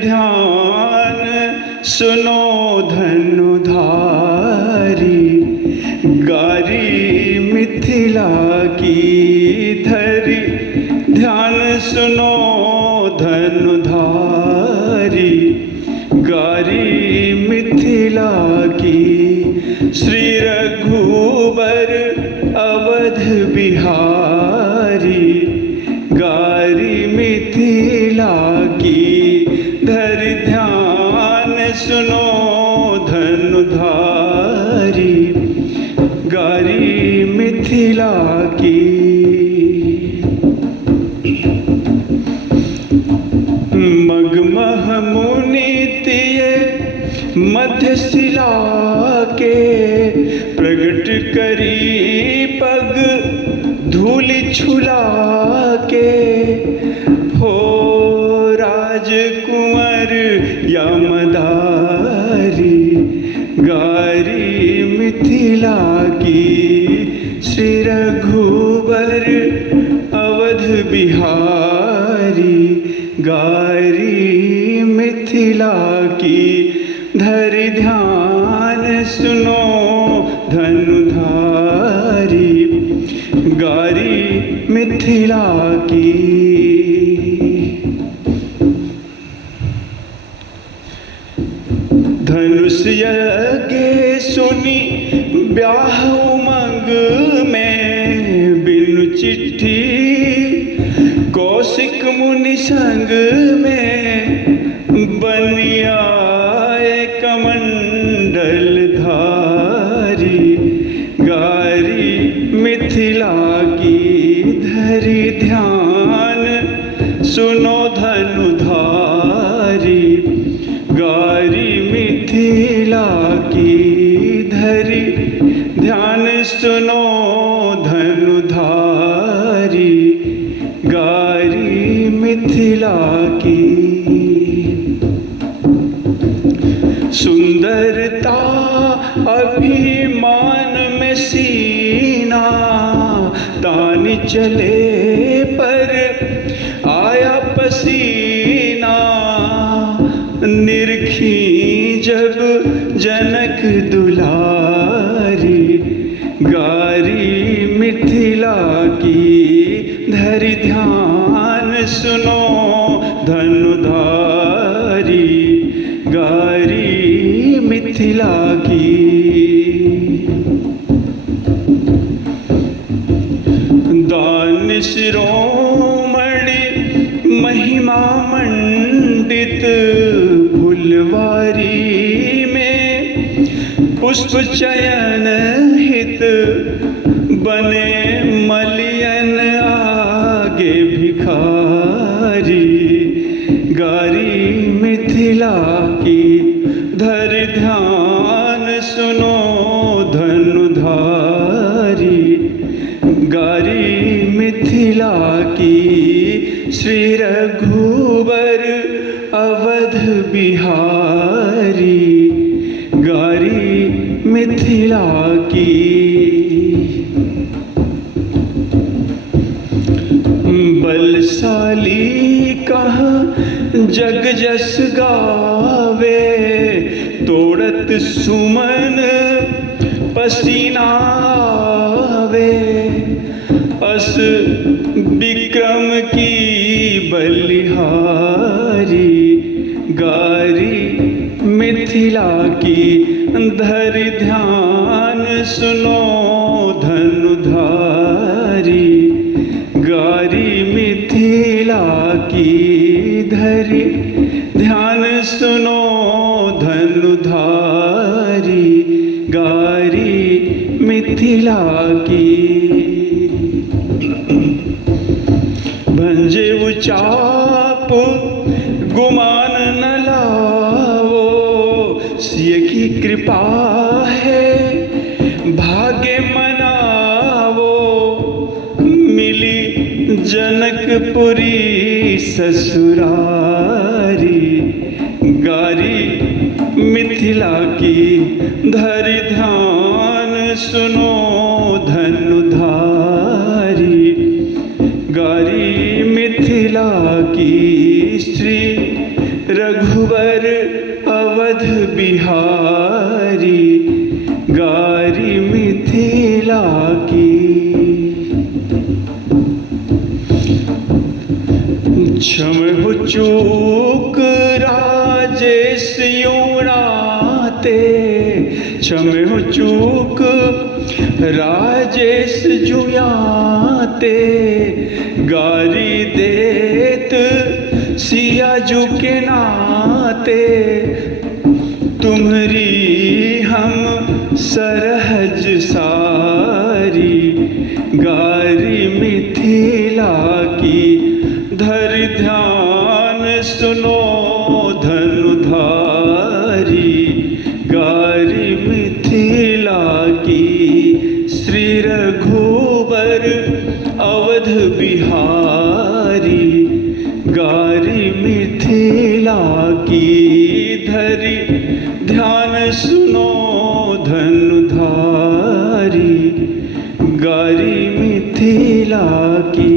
ध्यान सुनो धनुधारी, गारी मिथिला की धरी ध्यान सुनो धनुधारी, गारी मिथिला की। श्री रघुबर अवध बिहारी, गारी मिथिला की धरि ध्यान सुनो धनुधारी, गारी मिथिला की। मगमह मुनितिय मध्यशिला के, प्रगट करी पग धूलि छुला के। हो राजकुंवर यमदारी, गारी मिथिला की। श्री रघुबर अवध बिहारी, गारी मिथिला की धरि ध्यान सुनो धनुधारी, गारी मिथिला की। धनुष यज्ञ सुनी ब्याह उमंग में, बिनु चिट्ठी कौशिक मुनि संग में। बनियाए कमंडल धारी, गारी मिथिला की धरि ध्यान सुनो धनुधारी, गारी मिथिला की धरि ध्यान सुनो धनुधारी, गारी मिथिला की। सुंदरता अभिमान में सीना, तानी चले पर आया पसीना। निरखी जब जनक दुलारी, गारी मिथिला की धरि ध्यान सुनो धनुधारी, गारी मिथिला की। दान शिरोमणि महिमा मंडित, फुलवारी में पुष्प चयन हित। बने मलियन आगे भिखारी, गारी मिथिला की धरि ध्यान सुनो धनुधारी, गारी मिथिला की। श्री रघुबर अवध बिहारी, गारी मिथिला की। बलशाली कह जग जस गावे, तोड़त सुमन पसीनावे। अस विक्रम की बलिहारी, गारी मिथिला की धरि ध्यान सुनो धनुधारी, गारी मिथिला की धरि ध्यान सुनो धनुधारी, गारी मिथिला की। भंजे उचाप गुमान न लावो, सिय की कृपा है भाग्य मनावो। मिली जनकपुरी ससुरारी, गारी मिथिला की धरि ध्यान सुनो धनुधारी, गारी मिथिला की। श्री रघुवर अवध बिहारी गारी मिथिला की। क्षम हो चूक राजेश यूणाते, क्षम हो चूक राजेश जुयाते, गारी देत सिया जू के नाते, तुम्हरी हम सरहज सारी गारी मिथिला की। धर ध्यान सुनो धनुधारी गारी मिथिला की। श्री रघुबर अवध बिहारी गारी मिथिला की। धरि ध्यान सुनो धनुधारी गारी मिथिला की।